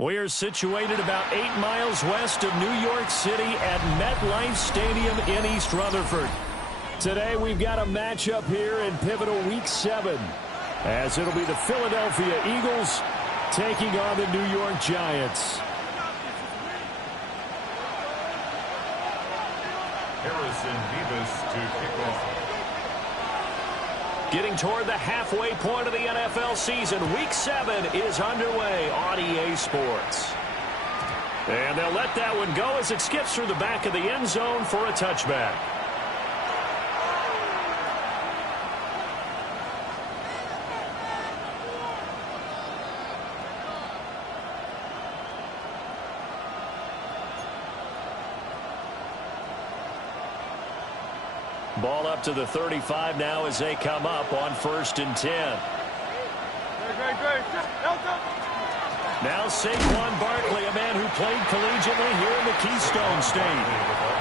We're situated about 8 miles west of New York City at MetLife Stadium in East Rutherford. Today we've got a matchup here in pivotal Week 7, as it'll be the Philadelphia Eagles taking on the New York Giants. Harrison Beavis to kick off. Getting toward the halfway point of the NFL season, Week 7 is underway on EA Sports. And they'll let that one go as it skips through the back of the end zone for a touchback. Ball up to the 35 now as they come up on 1st and 10. Now Saquon Barkley, a man who played collegiately here in the Keystone State.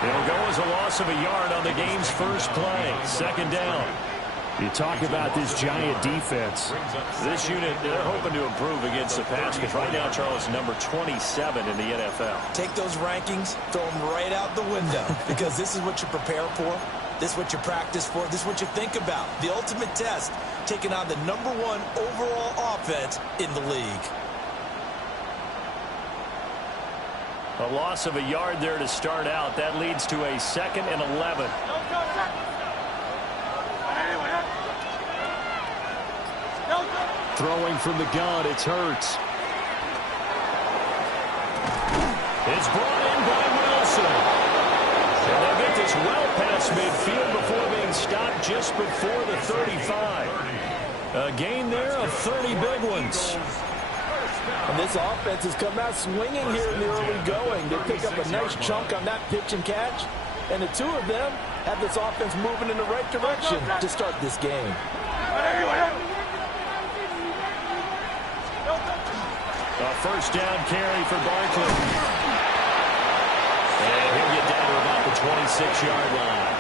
It'll go as a loss of a yard on the game's first play. 2nd down. You talk about this Giant defense. This unit, they're hoping to improve against the pass, because right now, Charles, number 27 in the NFL. Take those rankings, throw them right out the window, because this is what you prepare for. This is what you practice for. This is what you think about. The ultimate test, taking on the #1 overall offense in the league. A loss of a yard there to start out. That leads to a 2nd and 11. Throwing from the gun, it's Hurts. It's brought in by Wilson. And they'll get this well past midfield before being stopped just before the 35. A gain there of 30 big ones. And this offense has come out swinging here in the early going. They pick up a nice chunk on that pitch and catch. And the two of them have this offense moving in the right direction to start this game. A 1st down carry for Barkley. And he'll get down to about the 26-yard line.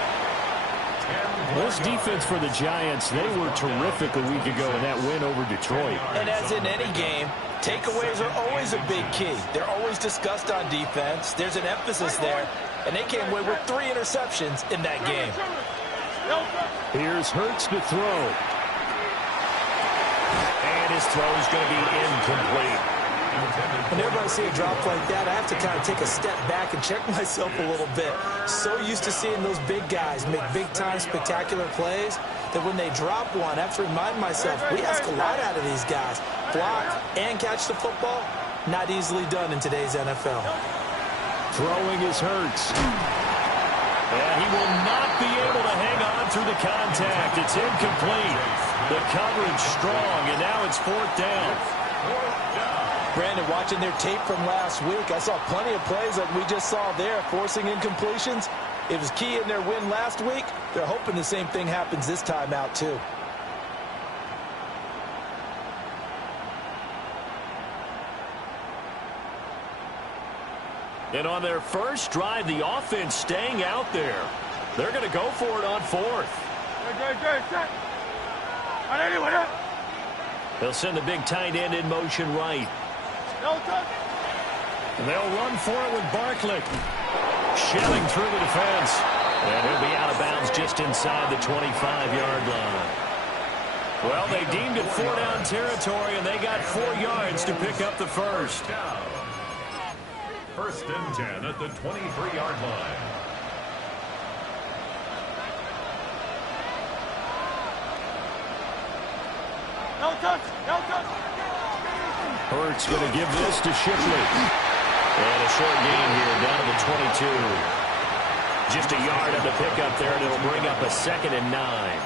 This defense for the Giants, they were terrific a week ago in that win over Detroit. And as in any game, takeaways are always a big key. They're always discussed on defense. There's an emphasis there. And they came away with 3 interceptions in that game. Here's Hurts to throw. And his throw is going to be incomplete. Whenever I see a drop like that, I have to kind of take a step back and check myself a little bit. So used to seeing those big guys make big-time spectacular plays that when they drop one, I have to remind myself, we ask a lot out of these guys. Block and catch the football, not easily done in today's NFL. Throwing is Hurts. And he will not be able to hang on through the contact. It's incomplete. The coverage strong, and now it's 4th down. Brandon, watching their tape from last week, I saw plenty of plays like we just saw there, forcing incompletions. It was key in their win last week. They're hoping the same thing happens this time out, too. And on their first drive, the offense staying out there. They're going to go for it on 4th. They'll send the big tight end in motion right. And they'll run for it with Barkley. Shelling through the defense. And he'll be out of bounds just inside the 25-yard line. Well, they deemed it 4-down territory, and they got 4 yards to pick up the first. 1st and 10 at the 23-yard line. No touch, no touch. Hurts going to give this to Shipley. And a short gain here down to the 22. Just a yard on the pickup there, and it'll bring up a 2nd and 9.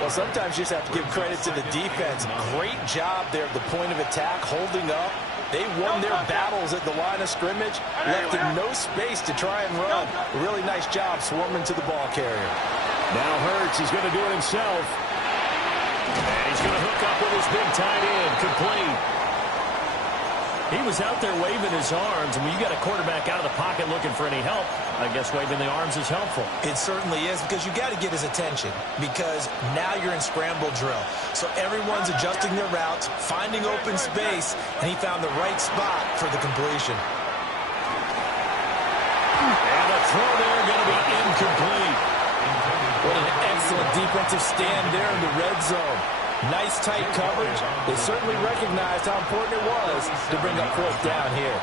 Well, sometimes you just have to give credit to the defense. Great job there at the point of attack, holding up. They won their battles at the line of scrimmage, left in no space to try and run. A really nice job swarming to the ball carrier. Now Hurts is going to do it himself. And he's going to hook up with his big tight end. Complete. He was out there waving his arms, and when you got a quarterback out of the pocket looking for any help, I guess waving the arms is helpful. It certainly is, because you got to get his attention, because now you're in scramble drill. So everyone's adjusting their routes, finding open space, and he found the right spot for the completion. And the throw there going to be incomplete. What an excellent defensive stand there in the red zone. Nice tight coverage. They certainly recognized how important it was to bring up fourth down here.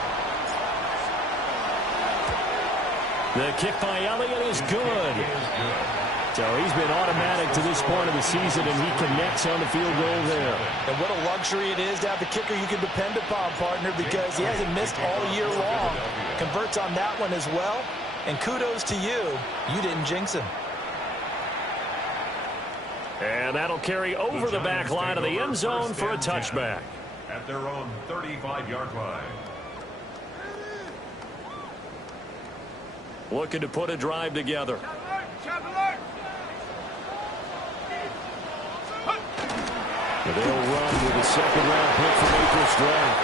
The kick by Elliott is good. So he's been automatic to this point of the season, and he connects on the field goal there. And what a luxury it is to have the kicker you can depend upon, partner, because he hasn't missed all year long. Converts on that one as well. And kudos to you. You didn't jinx him. And that'll carry over the back line of the end zone for a touchback. At their own 35-yard line. Looking to put a drive together. They'll run with a second-round pick from April's draft.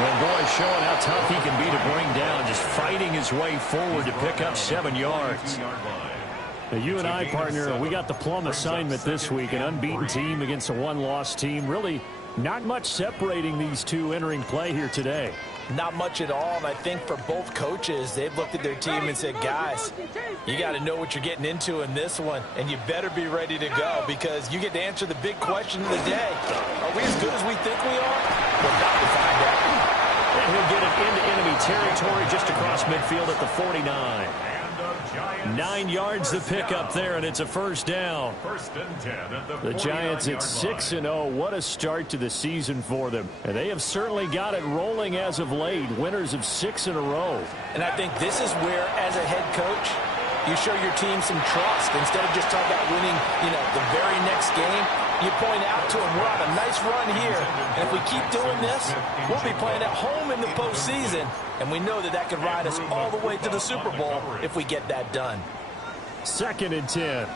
And boy, showing how tough he can be to bring down, just fighting his way forward to pick up 7 yards. Now, you and I, partner, we got the plum assignment this week, an unbeaten team against a one-loss team. Really not much separating these two entering play here today. Not much at all, and I think for both coaches, they've looked at their team and said, guys, you got to know what you're getting into in this one, and you better be ready to go, because you get to answer the big question of the day. Are we as good as we think we are? We're about to find out. And he'll get it into enemy territory just across midfield at the 49. 9 yards to pick up there, and it's a first down. First and 10 at the Giants at 6-0. What a start to the season for them. And they have certainly got it rolling as of late. Winners of 6 in a row. And I think this is where, as a head coach, you show your team some trust. Instead of just talking about winning, the very next game, you point out to them, we're on a nice run here. And if we keep doing this, we'll be playing at home in the postseason. And we know that could ride us all the way to the Super Bowl if we get that done. 2nd and 10.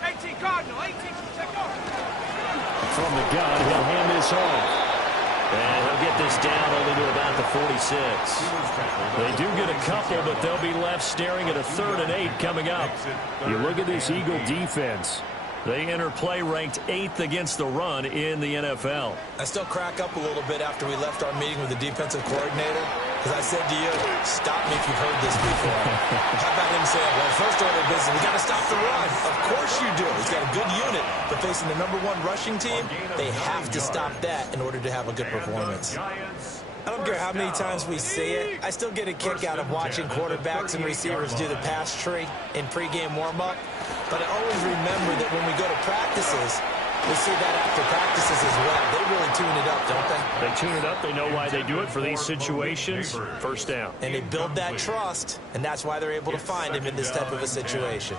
18 Cardinal, 18, check off. From the gun, he'll hand this off. And he'll get this down only to about the 46. They do get a couple, but they'll be left staring at a 3rd and 8 coming up. You look at this Eagle defense. They enter play ranked 8th against the run in the NFL. I still crack up a little bit after we left our meeting with the defensive coordinator, because I said to you, stop me if you've heard this before. How about him saying, well, first order of business, we got to stop the run. Of course you do. He's got a good unit, but facing the #1 rushing team, they have to stop that in order to have a good performance. I don't care how many times we see it, I still get a kick out of watching quarterbacks and receivers do the pass tree in pregame warm-up. But I always remember that when we go to practices, we see that after practices as well. They really tune it up, don't they? They tune it up. They know why they do it for these situations. First down. And they build that trust, and that's why they're able to find him in this type of a situation.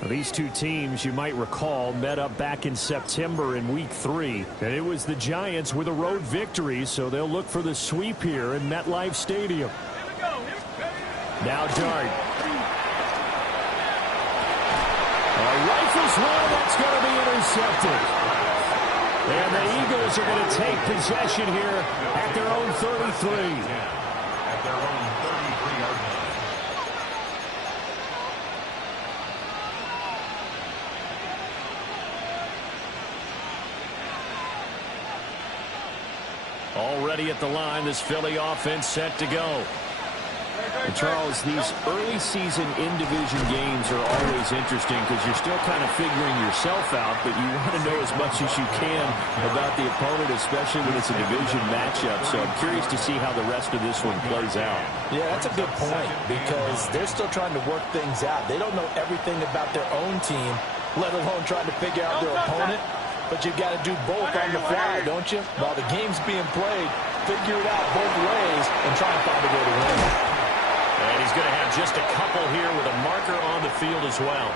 Well, these two teams, you might recall, met up back in September in Week 3. And it was the Giants with a road victory, so they'll look for the sweep here in MetLife Stadium. Now Dart. Rifles one, that's going to be intercepted. And the Eagles are going to take possession here at their own 33. At their own 33-yard line. Already at the line, this Philly offense set to go. And Charles, these early season in-division games are always interesting because you're still kind of figuring yourself out, but you want to know as much as you can about the opponent, especially when it's a division matchup. So I'm curious to see how the rest of this one plays out. Yeah, that's a good point because they're still trying to work things out. They don't know everything about their own team, let alone trying to figure out their opponent. But you've got to do both on the fly, don't you? While the game's being played, figure it out both ways and try and find a way to win. And he's going to have just a couple here with a marker on the field as well.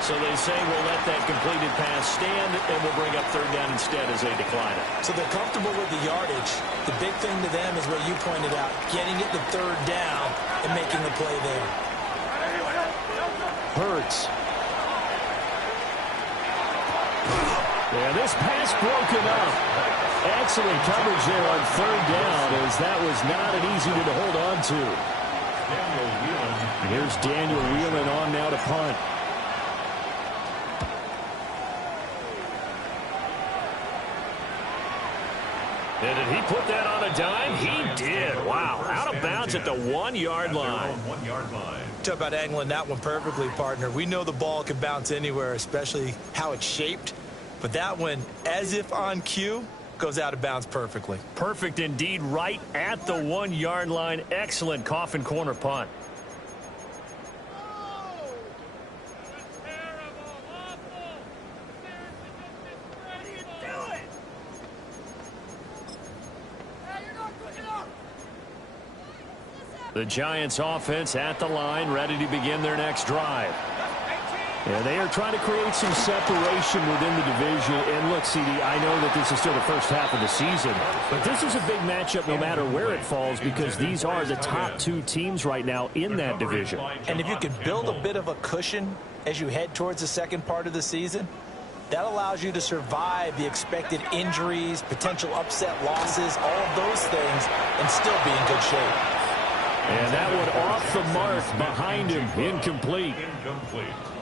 So they say we'll let that completed pass stand, and we'll bring up 3rd down instead as they decline it. So they're comfortable with the yardage. The big thing to them is what you pointed out, getting it to 3rd down and making the play there. hurts. And this pass broken up. Excellent coverage there on third down, as that was not an easy one to hold on to. Here's Daniel Whelan on now to punt. And did he put that on a dime? He did. Wow. Out of bounds at the 1-yard line. Talk about angling that one perfectly, partner. We know the ball can bounce anywhere, especially how it's shaped. But that one, as if on cue, goes out of bounds perfectly. Perfect indeed, right at the 1-yard line. Excellent coffin corner punt. The Giants offense at the line, ready to begin their next drive. Yeah, they are trying to create some separation within the division. And look, CD, I know that this is still the first half of the season, but this is a big matchup no matter where it falls, because these are the top 2 teams right now in that division. And if you can build a bit of a cushion as you head towards the second part of the season, that allows you to survive the expected injuries, potential upset losses, all of those things, and still be in good shape. And that one off the mark behind him, incomplete.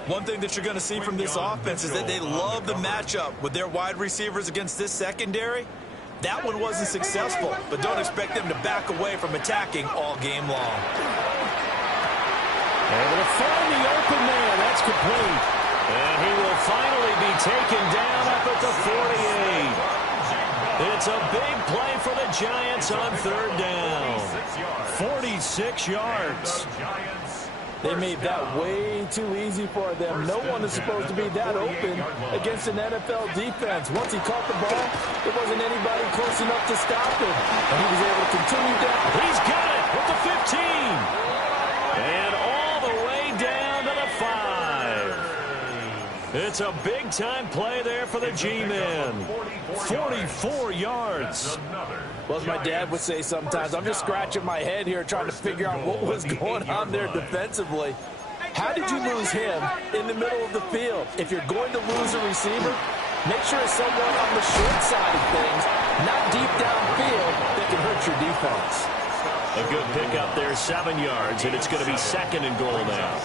One thing that you're going to see from this offense is that they love the matchup with their wide receivers against this secondary. That one wasn't successful, but don't expect them to back away from attacking all game long. Able to find the open man. That's complete. And he will finally be taken down up at the 48. It's a big play for the Giants on third down. 46 yards. They made that way too easy for them. No one is supposed to be that open against an NFL defense. Once he caught the ball, there wasn't anybody close enough to stop him. And he was able to continue down. He's got it with the 15. And all the way down to the 5. It's a big-time play there for the G-men. 44 yards. Well, as my dad would say sometimes, I'm just scratching my head here trying to figure out what was going on there defensively. How did you lose him in the middle of the field? If you're going to lose a receiver, make sure it's someone on the short side of things, not deep downfield, that can hurt your defense. A good pickup there, 7 yards, and it's going to be second and goal now.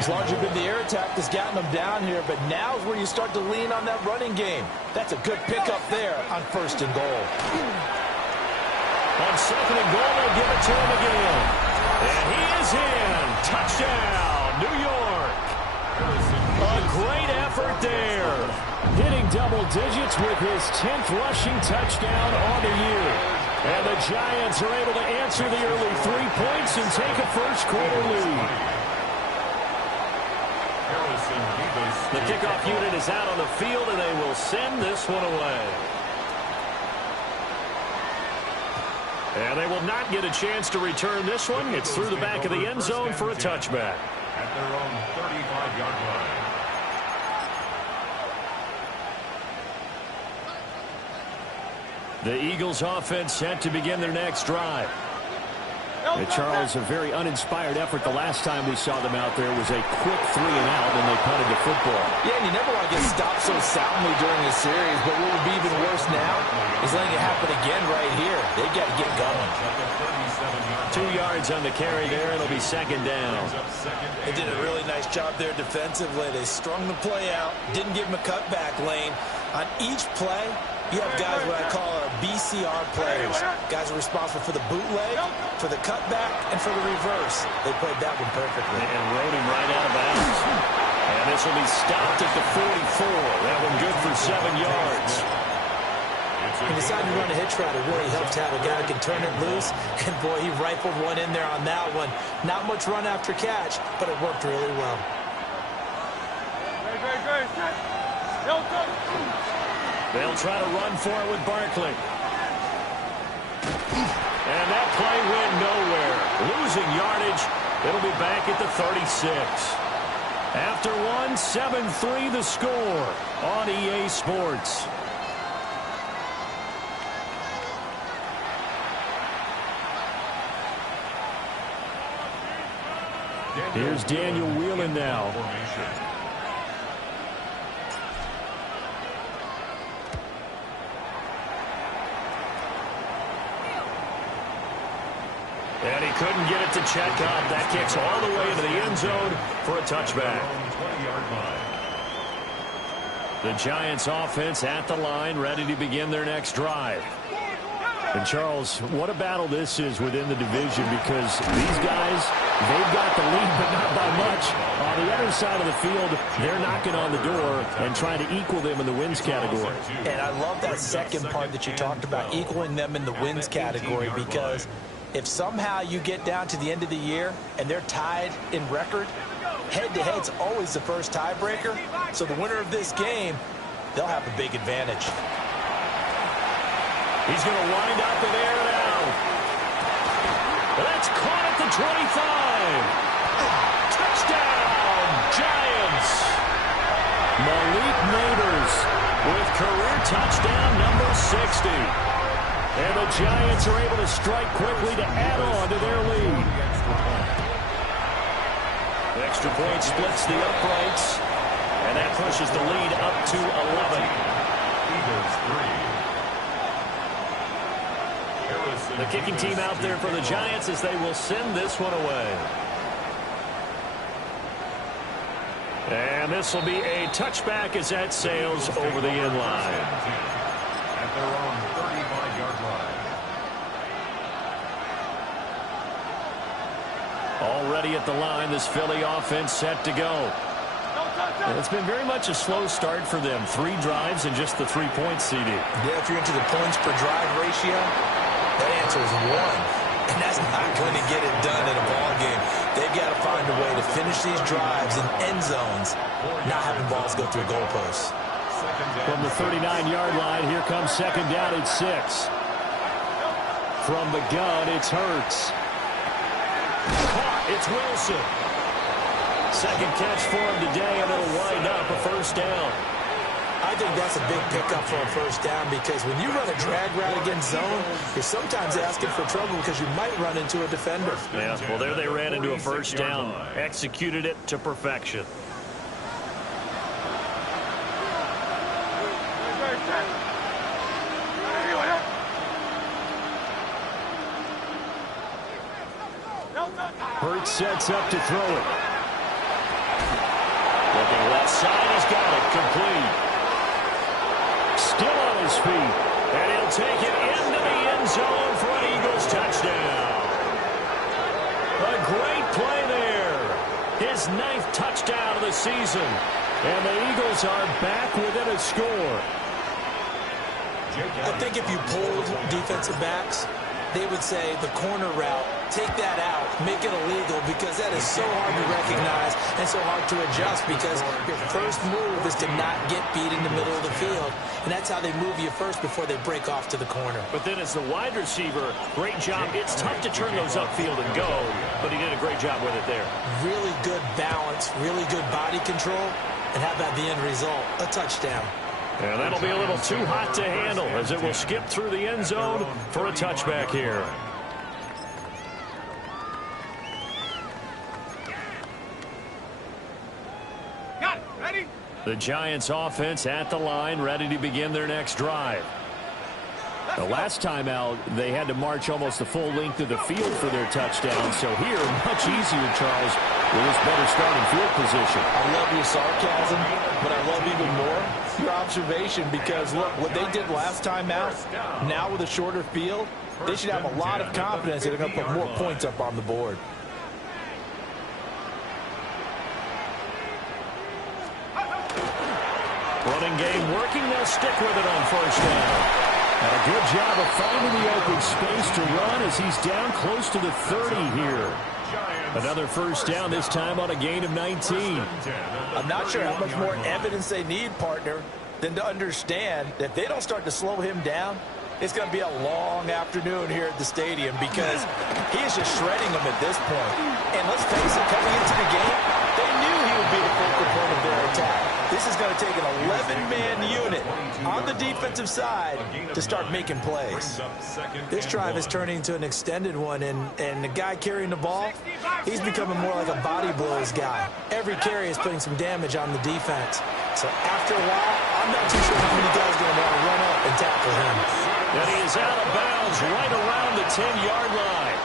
As long as you've been the air attack that's gotten them down here, but now is where you start to lean on that running game. That's a good pickup there on first and goal. On second and goal, they'll give it to him again. And he is in. Touchdown, New York. A great effort there. Hitting double digits with his 10th rushing touchdown on the year. And the Giants are able to answer the early 3 points and take a first-quarter lead. The kickoff unit is out on the field, and they will send this one away. And they will not get a chance to return this one. It's through the back of the end zone for a touchback. At their own 35-yard line. The Eagles offense set to begin their next drive. Charles, a very uninspired effort the last time we saw them out there was a quick 3 and out, and they punted the football. Yeah, and you never want to get stopped so soundly during the series, but what would be even worse now is letting it happen again right here. They got to get going. 2 yards on the carry there. It'll be second down. They did a really nice job there defensively. They strung the play out, didn't give them a cutback lane. On each play, you have guys what I call our BCR players. Guys are responsible for the bootleg, for the cutback, and for the reverse. They played that one perfectly. And rode him right out of bounds. And this will be stopped at the 44. That one good for 7 yards. When you decide to run a hitch route, it really helps to have a guy who can turn it loose. And, boy, he rifled one in there on that one. Not much run after catch, but it worked really well. They'll try to run for it with Barkley. And that play went nowhere. Losing yardage. It'll be back at the 36. After one, 7-3 the score on EA Sports. Here's Daniel Whelan now. And he couldn't get it to check up. That kicks all the way into the end zone for a touchback. The Giants offense at the line, ready to begin their next drive. And, Charles, what a battle this is within the division, because these guys, they've got the lead, but not by much. On the other side of the field, they're knocking on the door and trying to equal them in the wins category. And I love that second part that you talked about, equaling them in the wins category, because if somehow you get down to the end of the year and they're tied in record, head-to-head's always the first tiebreaker. So the winner of this game, they'll have a big advantage. He's going to wind up and air it out. That's caught at the 25. Touchdown, Giants. Malik Nabers with career touchdown number 60. And the Giants are able to strike quickly to add on to their lead. The extra point splits the uprights, and that pushes the lead up to 11. Eagles 3. The kicking team out there for the Giants as they will send this one away. And this will be a touchback as that sails over the end line. At their own 35-yard line. Already at the line, this Philly offense set to go. And it's been very much a slow start for them. 3 drives and just the 3-point CD. Yeah, if you're into the points per drive ratio, that answer is 1. And that's not going to get it done in a ball game. They've got to find a way to finish these drives in end zones, not having balls go through goalposts. From the 39-yard line, here comes second down at 6. From the gun, it's Hurts. Caught, it's Wilson. Second catch for him today, and it'll wind up a first down. I think that's a big pickup for a first down, because when you run a drag route against zone, you're sometimes asking for trouble because you might run into a defender. Yeah, well, there they ran into a first down. Executed it to perfection. Hurts sets up to throw it. Looking left side, he's got it complete. Still on his feet, and he'll take it into the end zone for an Eagles touchdown. A great play there. His 9th touchdown of the season, and the Eagles are back within a score. I think if you polled defensive backs, they would say the corner route, take that out, make it illegal, because that is so hard to recognize and so hard to adjust, because your first move is to not get beat in the middle of the field. And that's how they move you first before they break off to the corner. But then as the wide receiver, great job. It's tough to turn those upfield and go, but he did a great job with it there. Really good balance, really good body control, and how about the end result? A touchdown. And that'll be a little too hot to handle as it will skip through the end zone for a touchback here. Got it. Ready? The Giants offense at the line, ready to begin their next drive. The last time out, they had to march almost the full length of the field for their touchdown. So here, much easier, Charles, with this better starting field position. I love your sarcasm, but I love even more your observation, because, look, what they did last time out, now with a shorter field, they should have a lot of confidence that they're going to put more points up on the board. Running game working. They'll stick with it on first down. And a good job of finding the open space to run as he's down close to the 30 here. Another first down, this time on a gain of 19. I'm not sure how much more evidence they need, partner, than to understand that if they don't start to slow him down, it's going to be a long afternoon here at the stadium, because he is just shredding them at this point. And let's face it, coming into the game, they knew he would be the focal point of their attack. This is going to take an 11-man unit on the defensive side to start making plays. This drive is turning into an extended one, and the guy carrying the ball, he's becoming more like a body blows guy. Every carry is putting some damage on the defense. So after a while, I'm not too sure how many guys are going to want to run up and tackle him. And he is out of bounds right around the 10-yard line.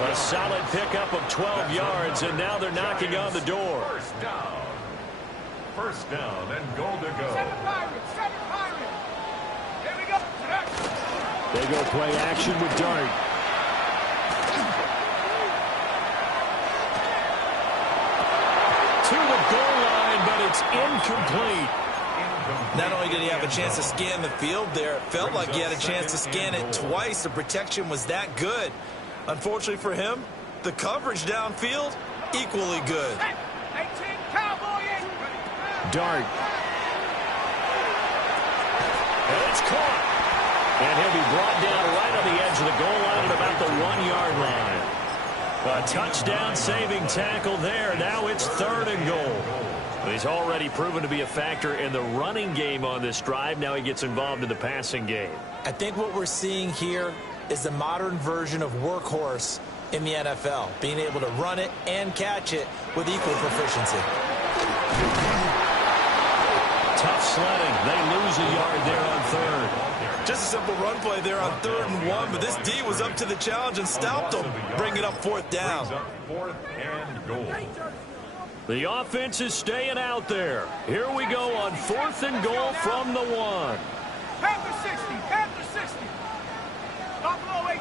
A solid pickup of 12 yards, and now they're knocking on the door. First down and goal to go. Here we go. They go play action with Dart. To the goal line, but it's incomplete. Not only did he have a chance to scan the field there, it felt like he had a chance to scan it twice. The protection was that good. Unfortunately for him, the coverage downfield, equally good. Dart. And it's caught. And he'll be brought down right on the edge of the goal line at about the 1-yard line. A touchdown-saving tackle there. Now it's 3rd and goal. He's already proven to be a factor in the running game on this drive. Now he gets involved in the passing game. I think what we're seeing here is the modern version of workhorse in the NFL, being able to run it and catch it with equal proficiency. Tough sledding. They lose a yard there on 3rd. Just a simple run play there on 3rd and 1, but this D was up to the challenge and stopped him. Bring it up 4th down. 4th and goal. The offense is staying out there. Here we go on 4th and goal from the 1. Panther 60, Panther 60. Buffalo 18.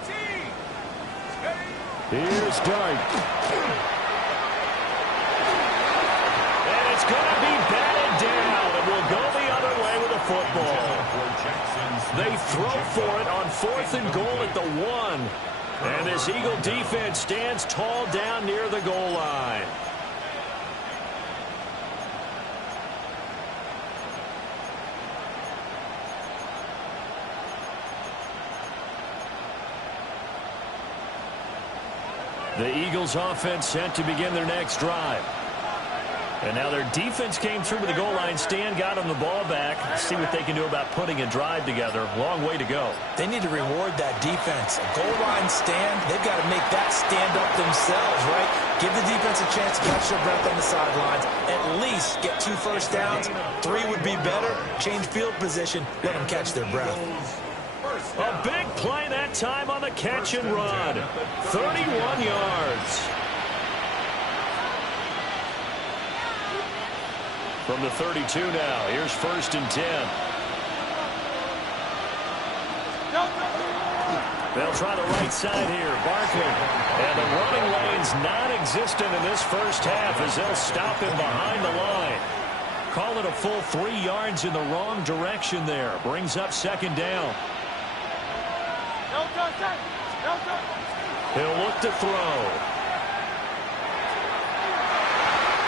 Here's Dart. And it's going to be batted down, and we'll go the other way with the football. They throw for it on 4th and goal at the 1. And this Eagle defense stands tall down near the goal line. The Eagles offense set to begin their next drive. And now their defense came through with the goal line stand, got them the ball back. Let's see what they can do about putting a drive together. Long way to go. They need to reward that defense. A goal line stand, they've got to make that stand up themselves, right? Give the defense a chance to catch their breath on the sidelines. At least get 2 first downs. 3 would be better. Change field position. Let them catch their breath. A big play that time on the catch and run. 31 yards. From the 32 now, here's 1st and 10. They'll try the right side here. Barkley. And the running lane's non-existent in this first half as they'll stop him behind the line. Call it a full 3 yards in the wrong direction there. Brings up 2nd down. He'll look to throw.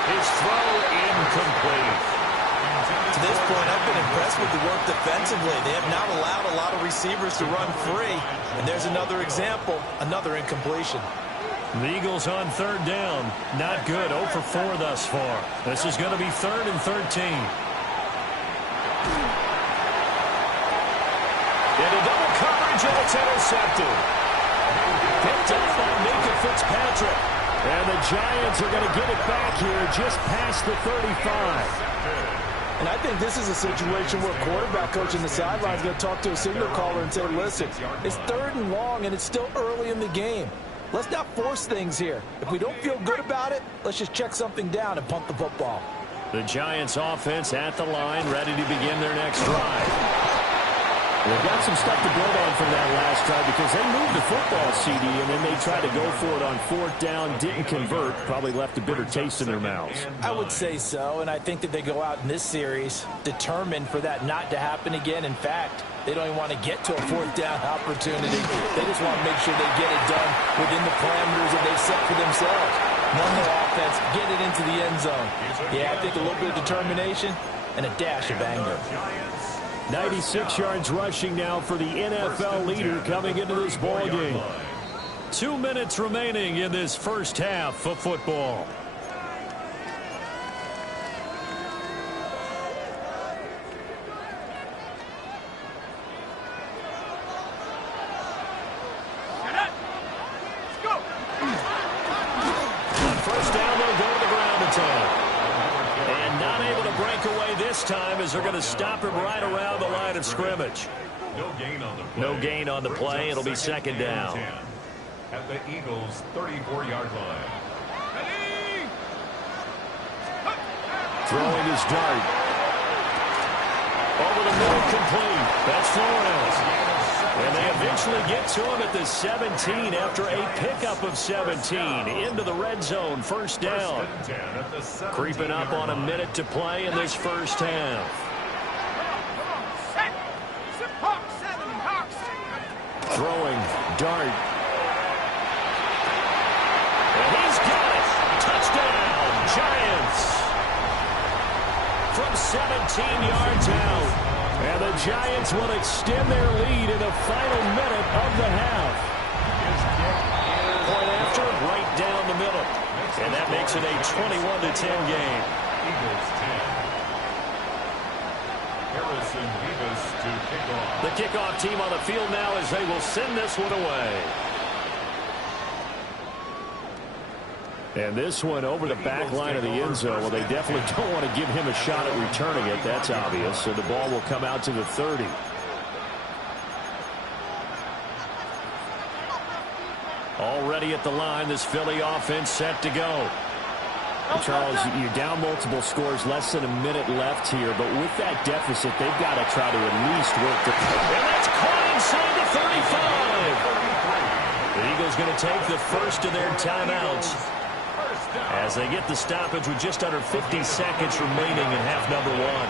His throw incomplete. To this point, I've been impressed with the work defensively. They have not allowed a lot of receivers to run free. And there's another example, another incompletion. The Eagles on 3rd down. Not good. 0 for 4 thus far. This is going to be 3rd and 13. Into double coverage, and it's intercepted. Picked up by Minkah Fitzpatrick. And the Giants are going to get it back here just past the 35. And I think this is a situation where quarterback coach in the sideline is going to talk to a signal caller and say, listen, it's 3rd and long, and it's still early in the game. Let's not force things here. If we don't feel good about it, let's just check something down and punt the football. The Giants offense at the line, ready to begin their next drive. They've got some stuff to build on from that last drive because they moved the football, CD, and then they tried to go for it on 4th down, didn't convert, probably left a bitter taste in their mouths. I would say so, and I think that they go out in this series determined for that not to happen again. In fact, they don't even want to get to a 4th down opportunity. They just want to make sure they get it done within the parameters that they've set for themselves. Run their offense, get it into the end zone. Yeah, I think a little bit of determination and a dash of anger. 96 yards rushing now for the NFL leader coming into this ball game. 2 minutes remaining in this first half of football. breakaway this time as they're going to stop him right around the line of scrimmage. No gain on the play. No gain on the play. It'll be second down. At the Eagles' 34-yard line. Throwing his dart. Over the middle, complete. That's Flores. And they eventually get to him at the 17 after a pickup of 17 into the red zone. First down. Creeping up on a minute to play in this first half. Throwing dart. And he's got it. Touchdown, Giants. From 17 yards out. And the Giants will extend their lead in the final minute of the half. Point after, right down the middle. And that makes it a 21-10 game. Eagles 10. Harrison Vivas to kick off. The kickoff team on the field now as they will send this one away. And this one over the back line of the end zone. Well, they definitely don't want to give him a shot at returning it. That's obvious. So the ball will come out to the 30. Already at the line, this Philly offense set to go. Charles, you're down multiple scores, less than a minute left here. But with that deficit, they've got to try to at least work the... And that's caught inside the 35. The Eagles going to take the first of their timeouts as they get the stoppage with just under 50 seconds remaining in half number one.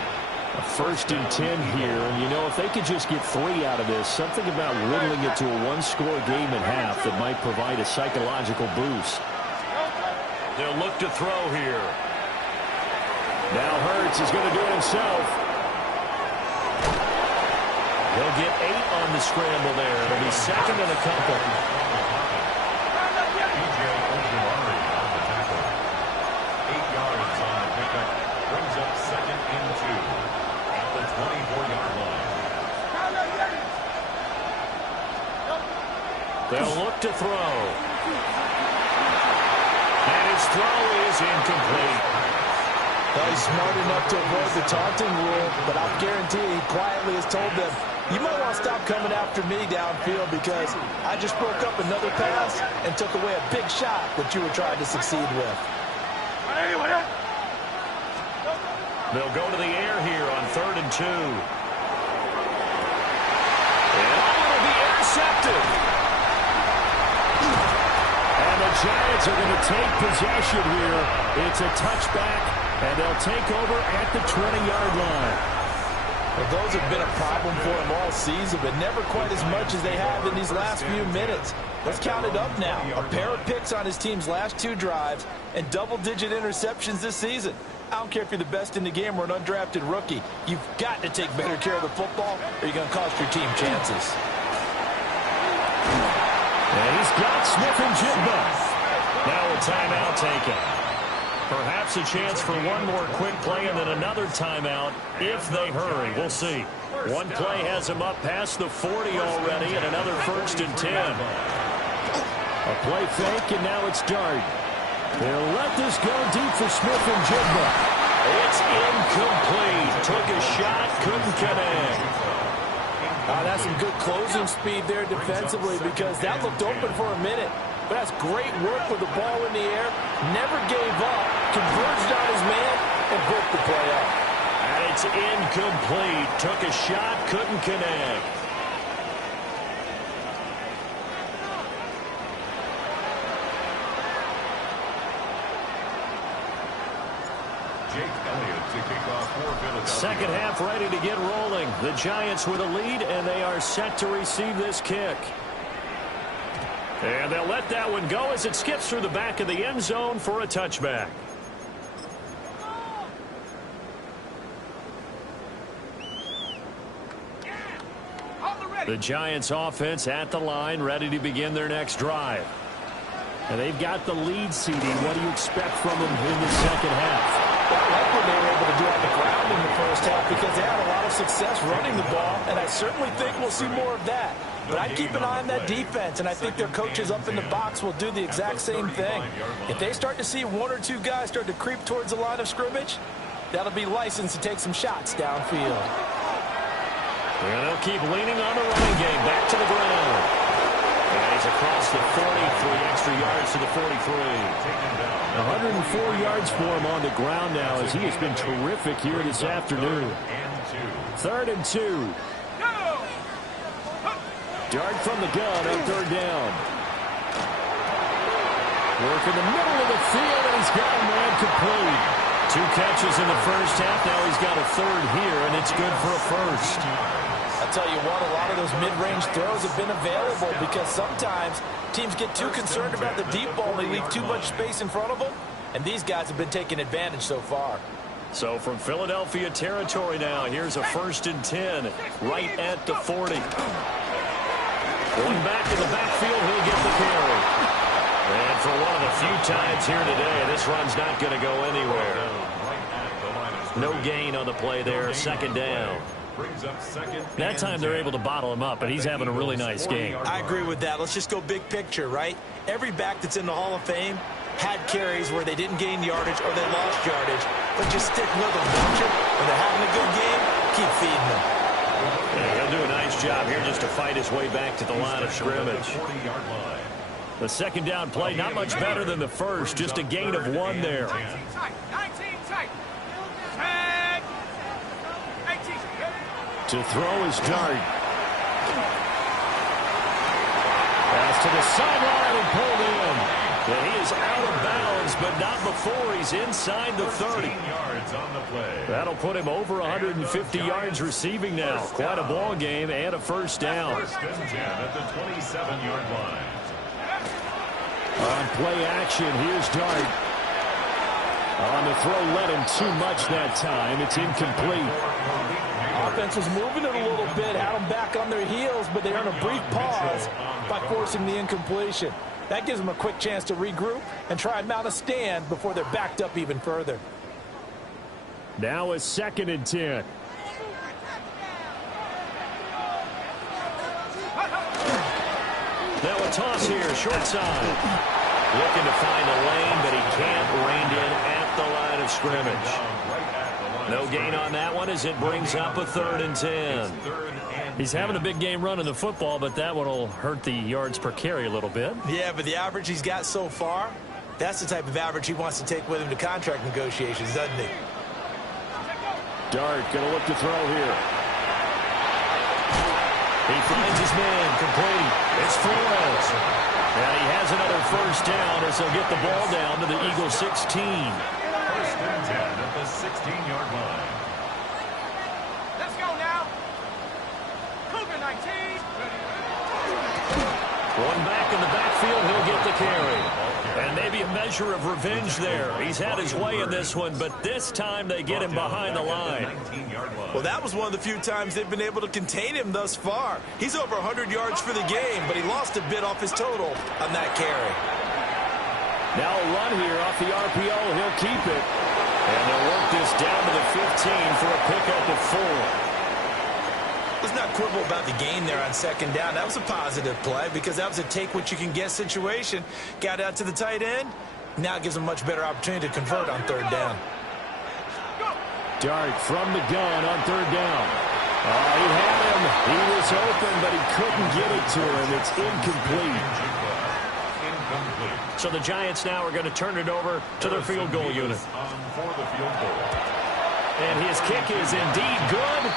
A 1st and 10 here, and you know, if they could just get 3 out of this, something about whittling it to a one-score game at half that might provide a psychological boost. They'll look to throw here. Now Hurts is going to do it himself. He'll get 8 on the scramble there. It'll be second and a couple. They'll look to throw. And his throw is incomplete. Well, he's smart enough to avoid the taunting rule, but I'll guarantee he quietly has told them, you might want to stop coming after me downfield because I just broke up another pass and took away a big shot that you were trying to succeed with. They'll go to the air here on 3rd and 2. And it'll be intercepted. And the Giants are going to take possession here. It's a touchback, and they'll take over at the 20-yard line. Well, those have been a problem for him all season, but never quite as much as they have in these last few minutes. Let's count it up now. A pair of picks on his team's last 2 drives and double-digit interceptions this season. I don't care if you're the best in the game or an undrafted rookie. You've got to take better care of the football or you're going to cost your team chances. And he's got Smith-Njigba. Now a timeout taken. Perhaps a chance for one more quick play and then another timeout if they hurry. We'll see. One play has him up past the 40 already and another 1st and 10. A play fake, and now it's dart. They'll let this go deep for Smith-Njigba. It's incomplete. Took a shot, couldn't connect. That's some good closing speed there defensively because that looked open for a minute. But that's great work with the ball in the air. Never gave up, converged on his man, and broke the play up. And it's incomplete. Took a shot, couldn't connect. Second half ready to get rolling. The Giants with a lead, and they are set to receive this kick. And they'll let that one go as it skips through the back of the end zone for a touchback. The Giants offense at the line, ready to begin their next drive. And they've got the lead seeding. What do you expect from them in the second half? I like what they were able to do on the ground in the first half because they had a lot of success running the ball, and I certainly think we'll see more of that. But I keep an eye on that defense, and I think their coaches up in the box will do the exact same thing. If they start to see 1 or 2 guys start to creep towards the line of scrimmage, that'll be licensed to take some shots downfield. And they'll keep leaning on the running game. Back to the ground. And he's across the 40, 3 extra yards to the 43. 104 yards for him on the ground now as he has been terrific here this afternoon. 3rd and 2. Dart from the gun on 3rd down. Work in the middle of the field, and he's got a man complete. 2 catches in the first half. Now he's got a 3rd here, and it's good for a 1st. I'll tell you what, a lot of those mid-range throws have been available because sometimes teams get too concerned about the deep ball. They leave too much space in front of them, and these guys have been taking advantage so far. So from Philadelphia territory now, here's a 1st and 10 right at the 40. Going back in the backfield, he'll get the carry. And for one of the few times here today, this run's not going to go anywhere. No gain on the play there, 2nd down. That time they're able to bottle him up, but he's having a really nice game. I agree with that. Let's just go big picture, right? Every back that's in the Hall of Fame had carries where they didn't gain yardage or they lost yardage, but just stick with them, don't you? When they're having a good game, keep feeding them. Yeah, he'll do a nice job here just to fight his way back to the line of scrimmage. The 2nd down play, not much better than the first, just a gain of 1 there. 19 tight. 10. 18. To throw is Dart. Pass to the sideline and pulled in. And he is out of bounds, but not before he's inside the 30. Yards on the play. That'll put him over 150 yards receiving now. Quite a ball game and a 1st down. 1st and 10 at the 27-yard line. On play action, here's Dart. On the throw, led him too much that time. It's incomplete. Offense was moving it a little bit, had them back on their heels, but they earned a brief pause by forcing the incompletion. That gives them a quick chance to regroup and try and mount a stand before they're backed up even further. Now a 2nd and 10. Now a toss here, short side. Looking to find a lane, but he can't. Reined in at the line of scrimmage. No gain on that one as it brings up a 3rd and 10. He's having a big game running the football, but that one will hurt the yards per carry a little bit. Yeah, but the average he's got so far, that's the type of average he wants to take with him to contract negotiations, doesn't he? Dart going to look to throw here. He finds his man, complete. It's Flores. And he has another 1st down as they'll get the ball down to the Eagles 16. 1st and 10 at the 16-yard line. Let's go now. Cougar 19. One back in the backfield, he'll get the carry. And maybe a measure of revenge there. He's had his way in this one, but this time they get him behind the line. Well, that was one of the few times they've been able to contain him thus far. He's over 100 yards for the game, but he lost a bit off his total on that carry. Now a run here off the RPO. He'll keep it. And they'll work this down to the 15 for a pickup of 4. Let's not quibble about the gain there on 2nd down. That was a positive play because that was a take-what-you-can-get situation. Got out to the tight end. Now it gives him a much better opportunity to convert on 3rd down. Dart from the gun on 3rd down. Oh, he had him. He was open, but he couldn't get it to him. It's incomplete. So the Giants now are going to turn it over to their field goal unit. And his kick is indeed good.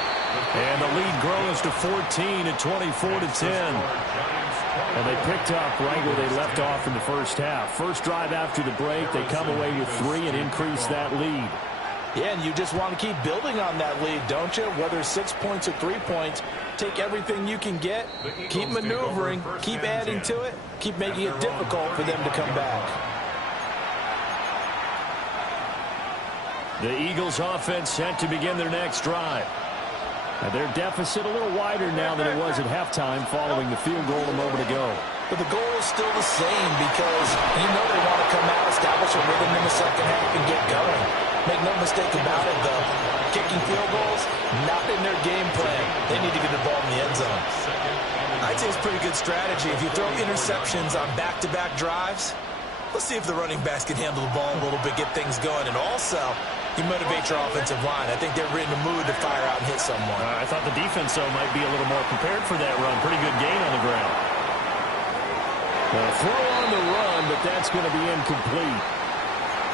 And the lead grows to 14 at 24-10. And they picked up right where they left off in the first half. First drive after the break, they come away with 3 and increase that lead. Yeah, and you just want to keep building on that lead, don't you? Whether 6 points or 3 points, take everything you can get, keep maneuvering, keep adding to it, keep making it difficult for them to come back. The Eagles offense set to begin their next drive. Now their deficit a little wider now than it was at halftime following the field goal a moment ago. But the goal is still the same because you know they want to come out, establish a rhythm in the second half, and get going. Make no mistake about it, though. Kicking field goals, not in their game plan. They need to get the ball in the end zone. I'd say it's a pretty good strategy. If you throw interceptions on back-to-back drives, Let's see if the running backs can handle the ball a little bit, get things going, and also you motivate your offensive line. I think they're in the mood to fire out and hit someone. I thought the defense, though, might be a little more prepared for that run. Pretty good gain on the ground. Throw on the run, but that's going to be incomplete.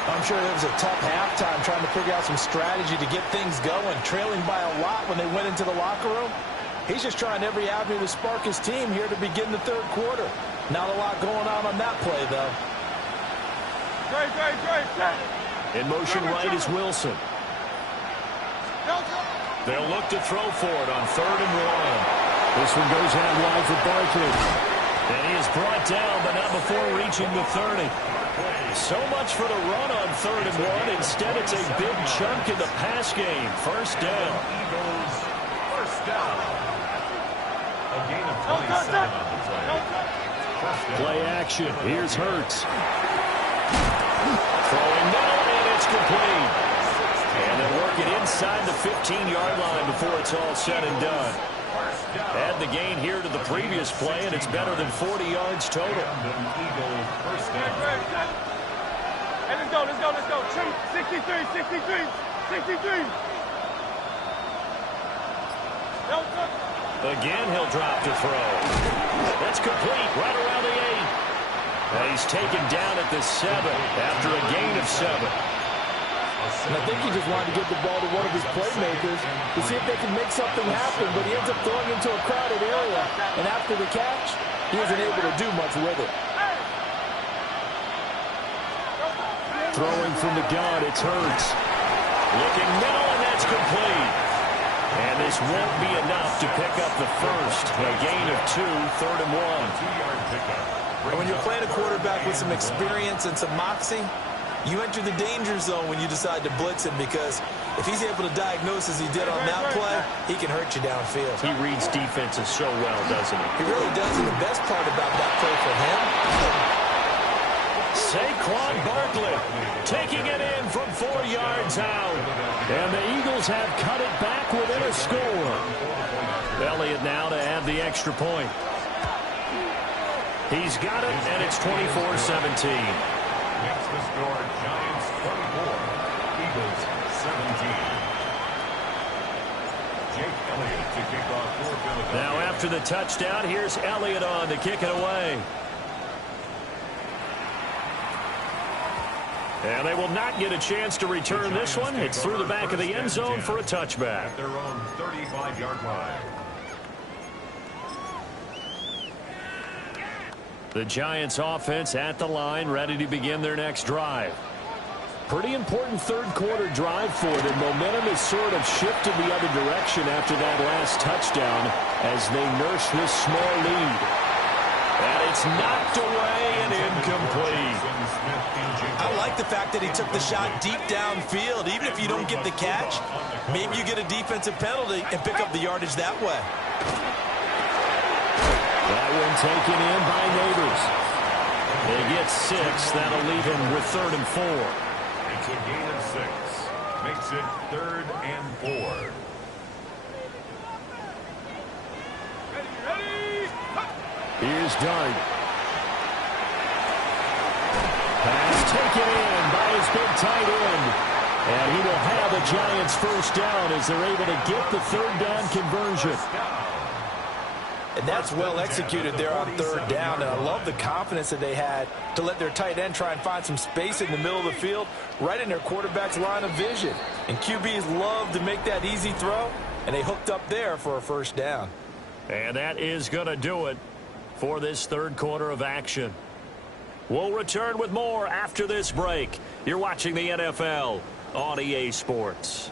I'm sure it was a tough halftime trying to figure out some strategy to get things going, trailing by a lot when they went into the locker room. He's just trying every avenue to spark his team here to begin the third quarter. Not a lot going on that play, though. In motion right is Wilson. They'll look to throw for it on 3rd and 1. This one goes out wide for Barkley. And he is brought down, but not before reaching the 30. So much for the run on 3rd and 1. Instead, it's a big chunk in the pass game. First down. Eagles, first down. A gain of 27 on the play. Play action. Here's Hurts. Throwing now, and it's complete. And they'll work it inside the 15-yard line before it's all said and done. Add the gain here to the previous play, and it's better than 40 yards total. Eagles, first down. Hey, let's go. 63. Again, he'll drop to throw. That's complete right around the 8. And he's taken down at the 7 after a gain of 7. And I think he just wanted to get the ball to one of his playmakers to see if they can make something happen, but he ends up throwing into a crowded area, and after the catch, he wasn't able to do much with it. Throwing from the gun, it's Hurts. Looking middle, and that's complete. And this won't be enough to pick up the first. A gain of 2, 3rd and 1. 2-yard pickup. And when you're playing a quarterback with some experience and some moxie, you enter the danger zone when you decide to blitz him, because if he's able to diagnose as he did on that play, he can hurt you downfield. He reads defenses so well, doesn't he? He really does, and the best part about that play for him, Saquon Barkley taking it in from 4 yards out. And the Eagles have cut it back within a score. Elliott now to add the extra point. He's got it, and it's 24-17. Makes the score Giants 24, Eagles 17. Jake Elliott to kick off for Philadelphia. Now after the touchdown, here's Elliott on to kick it away. And they will not get a chance to return this one. It's through the back of the end zone for a touchback. At their own 35-yard line. The Giants offense at the line, ready to begin their next drive. Pretty important third quarter drive for them. Momentum has sort of shifted the other direction after that last touchdown as they nurse this small lead. And it's knocked away and incomplete. I like the fact that he took the shot deep downfield. Even if you don't get the catch, maybe you get a defensive penalty and pick up the yardage that way. That one taken in by Neighbors. They get 6. That'll leave him with 3rd and 4. It's a gain of 6. Makes it 3rd and 4. Here's Dart. Pass taken in by his big tight end. And he will have a Giants first down as they're able to get the 3rd down conversion. And that's well executed there on 3rd down. And I love the confidence that they had to let their tight end try and find some space in the middle of the field, right in their quarterback's line of vision. And QBs love to make that easy throw, and they hooked up there for a first down. And that is going to do it for this third quarter of action. We'll return with more after this break. You're watching the NFL on EA Sports.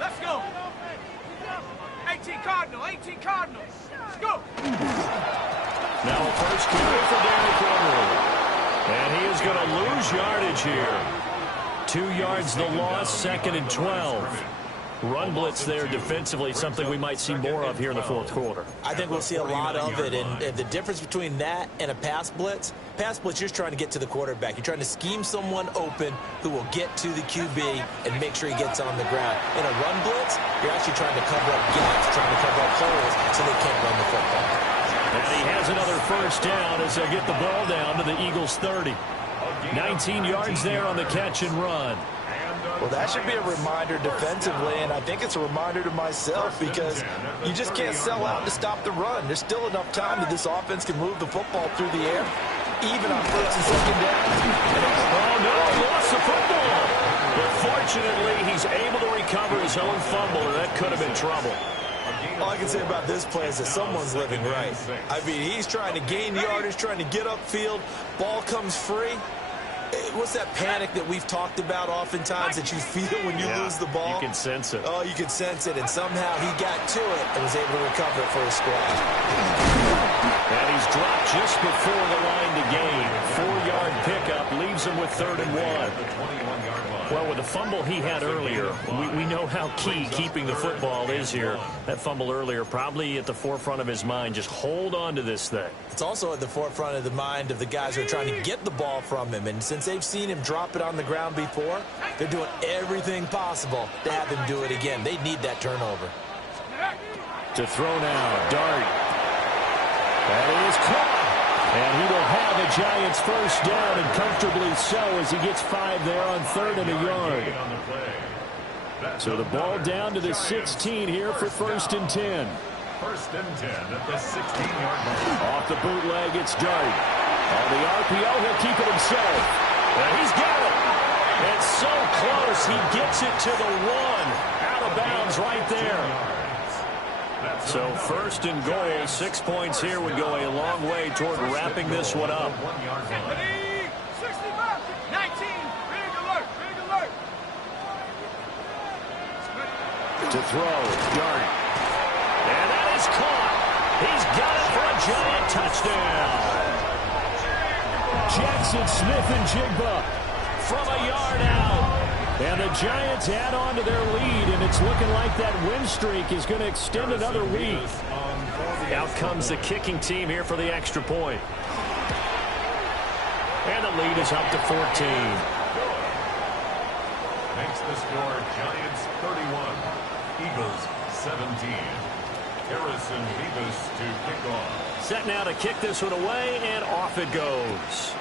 Let's go. 18 Cardinals. Let's go. Now a first carry for Derrick Henry. And he is going to lose yardage here. 2 yards the loss, 2nd and 12. run blitz there defensively, something we might see more of here in the fourth quarter. I think we'll see a lot of it, and the difference between that and a pass blitz, you're just trying to get to the quarterback. You're trying to scheme someone open who will get to the QB and make sure he gets on the ground. In a run blitz, you're actually trying to cover up gaps, trying to cover up holes so they can't run the football. And he has another first down as they'll get the ball down to the Eagles 30. 19 yards there on the catch and run. Well, that should be a reminder defensively, and I think it's a reminder to myself because you just can't sell out to stop the run. There's still enough time that this offense can move the football through the air, even on first and second down. Oh, no, he lost the football. But fortunately, he's able to recover his own fumble, and that could have been trouble. All I can say about this play is that someone's living right. I mean, he's trying to gain yardage, trying to get upfield. Ball comes free. What's that panic that we've talked about oftentimes that you feel when you lose the ball? You can sense it. Oh, you can sense it, and somehow he got to it and was able to recover it for his squad. And he's dropped just before the line to gain. 4-yard pickup leaves him with 3rd and 1. Well, with the fumble he had earlier, we know how key keeping the football is here. That fumble earlier probably at the forefront of his mind. Just hold on to this thing. It's also at the forefront of the mind of the guys who are trying to get the ball from him. And since they've seen him drop it on the ground before, they're doing everything possible to have him do it again. They need that turnover. To throw now, Dart. That is caught. And he will have a Giants first down, and comfortably so as he gets 5 there on 3rd and a yard. So the ball down to the 16 here for 1st and 10. 1st and 10 at the 16-yard line. Off the bootleg, it's Dart. On the RPO, he'll keep it himself. And he's got it. It's so close, he gets it to the 1. Out of bounds right there. So 1st and goal, 6 points here would go a long way toward wrapping this one up. 19, big alert, big alert. To throw, Dart. And that is caught. He's got it for a Giant touchdown. Jackson Smith-Njigba from a yard out. And the Giants add on to their lead, and it's looking like that win streak is going to extend another week. Out comes the kicking team here for the extra point. And the lead is up to 14. Makes the score Giants 31, Eagles 17. Harrison Bevis to kick off. Set now to kick this one away, and off it goes.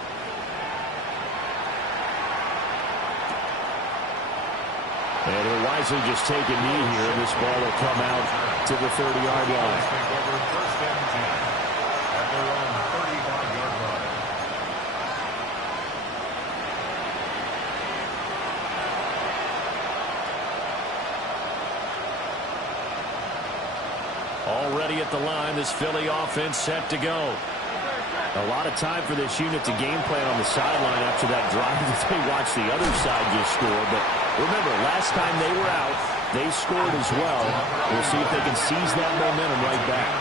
And he'll wisely just take a knee here, and this ball will come out to the 30-yard line. Take over 1st and 10 at their own 35-yard line. Already at the line, this Philly offense set to go. A lot of time for this unit to game plan on the sideline after that drive that they watched the other side just score. But remember, last time they were out, they scored as well. We'll see if they can seize that momentum right back.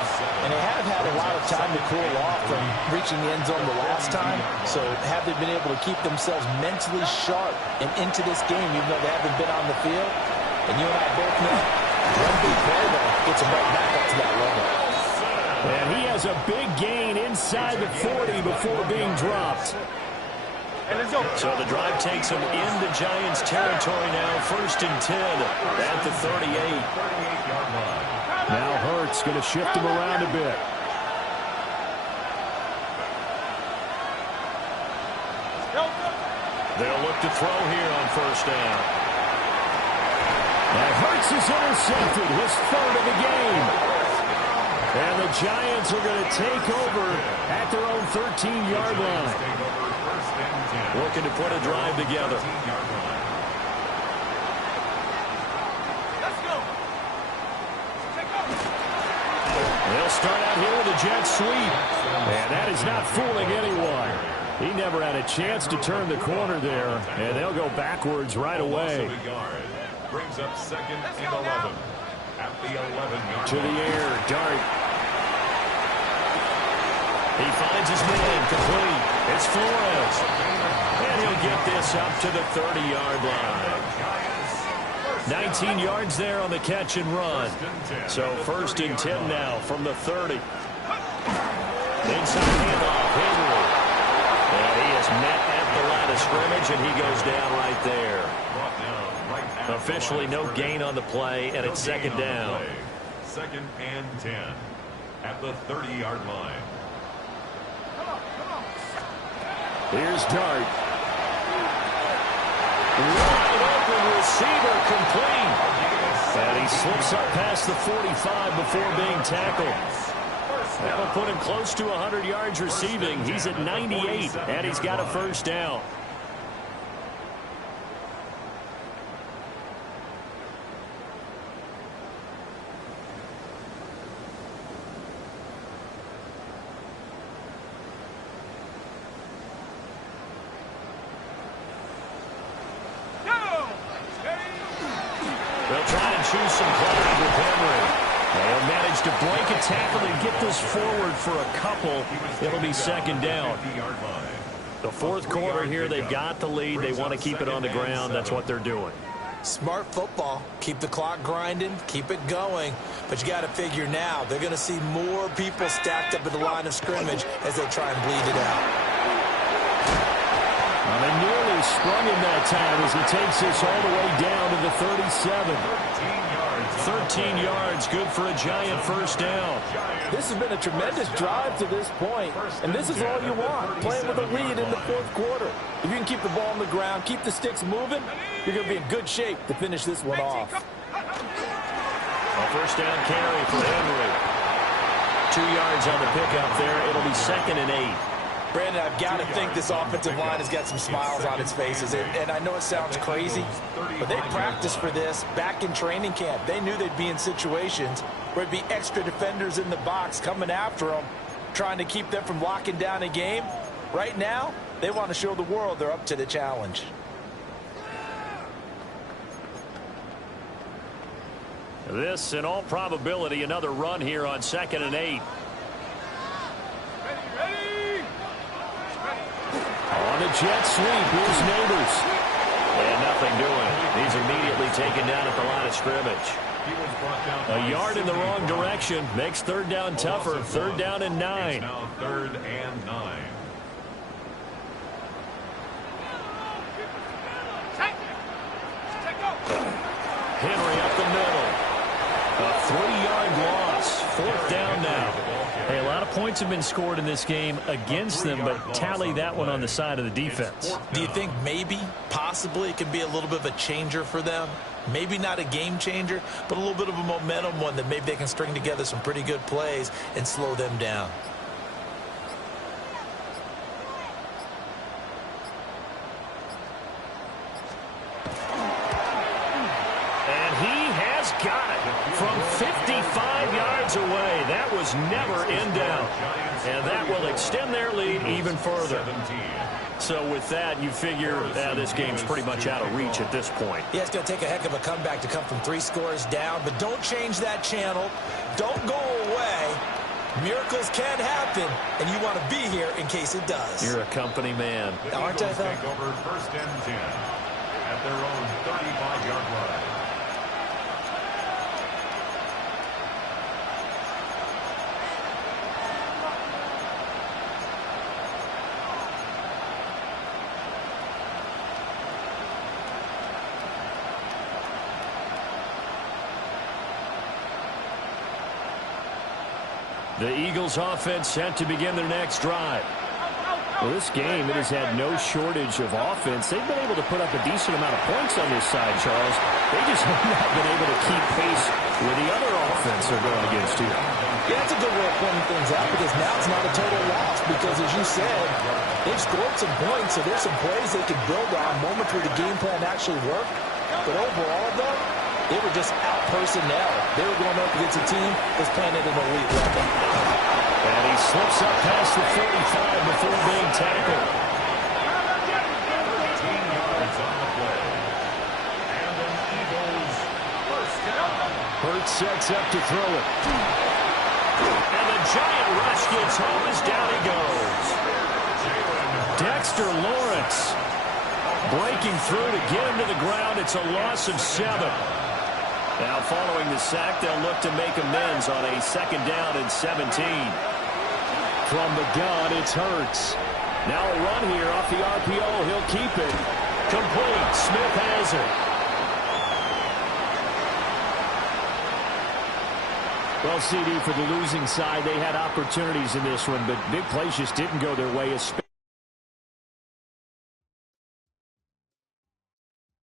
And they have had a lot of time to cool off from reaching the end zone the last time. So have they been able to keep themselves mentally sharp and into this game, even though they haven't been on the field? And you and I both know one big play, though, gets them right back up to that level. And he has a big gain inside the 40 before being dropped. So the drive takes him into Giants territory now. 1st and 10 at the 38. Now Hurts going to shift him around a bit. They'll look to throw here on 1st down. And Hurts is intercepted, his 3rd of the game. And the Giants are going to take over at their own 13-yard line. Looking to put a drive together. Let's go. They'll start out here with a jet sweep. And that is not fooling anyone. He never had a chance to turn the corner there. And they'll go backwards right away. Brings up 2nd and 11 at the 11-yard To the air, Dart. He finds his man complete. It's Flores. And he'll get this up to the 30-yard line. 19 yards there on the catch and run. So 1st and 10 now from the 30. Inside handoff, Henry. And he is met at the line of scrimmage, and he goes down right there. Officially no gain on the play, and it's 2nd down. 2nd and 10 at the 30-yard line. Here's Dart. Wide open receiver, complete. And he slips up past the 45 before being tackled. That'll put him close to 100 yards receiving. He's at 98, and he's got a 1st down. They'll try and choose some plays with Henry. They'll manage to break a tackle and get this forward for a couple. It'll be 2nd down. The 4th quarter here, they've got the lead. They want to keep it on the ground. That's what they're doing. Smart football. Keep the clock grinding. Keep it going. But you got to figure now, they're going to see more people stacked up at the line of scrimmage as they try and bleed it out. Well, they nearly sprung him that time as he takes this all the way down to the 37. 13 yards, good for a giant 1st down. This has been a tremendous drive to this point, and this is all you want, playing with a lead in the 4th quarter. If you can keep the ball on the ground, keep the sticks moving, you're going to be in good shape to finish this one off. A 1st down carry for Henry. 2 yards on the pickup there. It'll be 2nd and 8. Brandon, I've got to think this offensive line has got some smiles on its faces. And I know it sounds crazy, but they practiced for this back in training camp. They knew they'd be in situations where there'd be extra defenders in the box coming after them, trying to keep them from locking down a game. Right now, they want to show the world they're up to the challenge. This, in all probability, another run here on 2nd and 8. On a jet sweep, here's Neighbors. And nothing doing. He's immediately taken down at the line of scrimmage. A yard in the wrong direction makes 3rd down tougher. 3rd down and 9. Now 3rd and 9. Henry up the middle. A 3-yard loss. 4th down now. Hey, a lot of points have been scored in this game against them, but tally that one on the side of the defense. Do you think maybe, possibly, it could be a little bit of a changer for them? Maybe not a game changer, but a little bit of a momentum one that maybe they can string together some pretty good plays and slow them down. And he has got it from 55 yards away. That was never in doubt. And that will extend their lead even further. So with that, you figure this game's pretty much out of reach at this point. Yeah, it's going to take a heck of a comeback to come from 3 scores down, but don't change that channel. Don't go away. Miracles can happen, and you want to be here in case it does. You're a company man. Aren't I, though? Take over 1st and 10 at their own 35-yard line. The Eagles offense set to begin their next drive. Well, this game, it has had no shortage of offense. They've been able to put up a decent amount of points on this side, Charles. They just have not been able to keep pace with the other offense they're going against here. Yeah, that's a good way of pointing things out because now it's not a total loss because, as you said, they've scored some points, so there's some plays they can build on, moments where the game plan actually worked. But overall, though, they were just out personnel. They were going up against a team that's playing at an elite level. And he slips up past the 45 before being tackled. 13 yards on the play. And an Eagles 1st down. Hurts sets up to throw it. And the giant rush gets home as down he goes. Dexter Lawrence. Breaking through to get him to the ground. It's a loss of 7. Now following the sack, they'll look to make amends on a 2nd down and 17. From the gun, it's Hurts. Now a run here off the RPO. He'll keep it. Complete. Smith has it. Well, CD, for the losing side, they had opportunities in this one, but big plays just didn't go their way, especially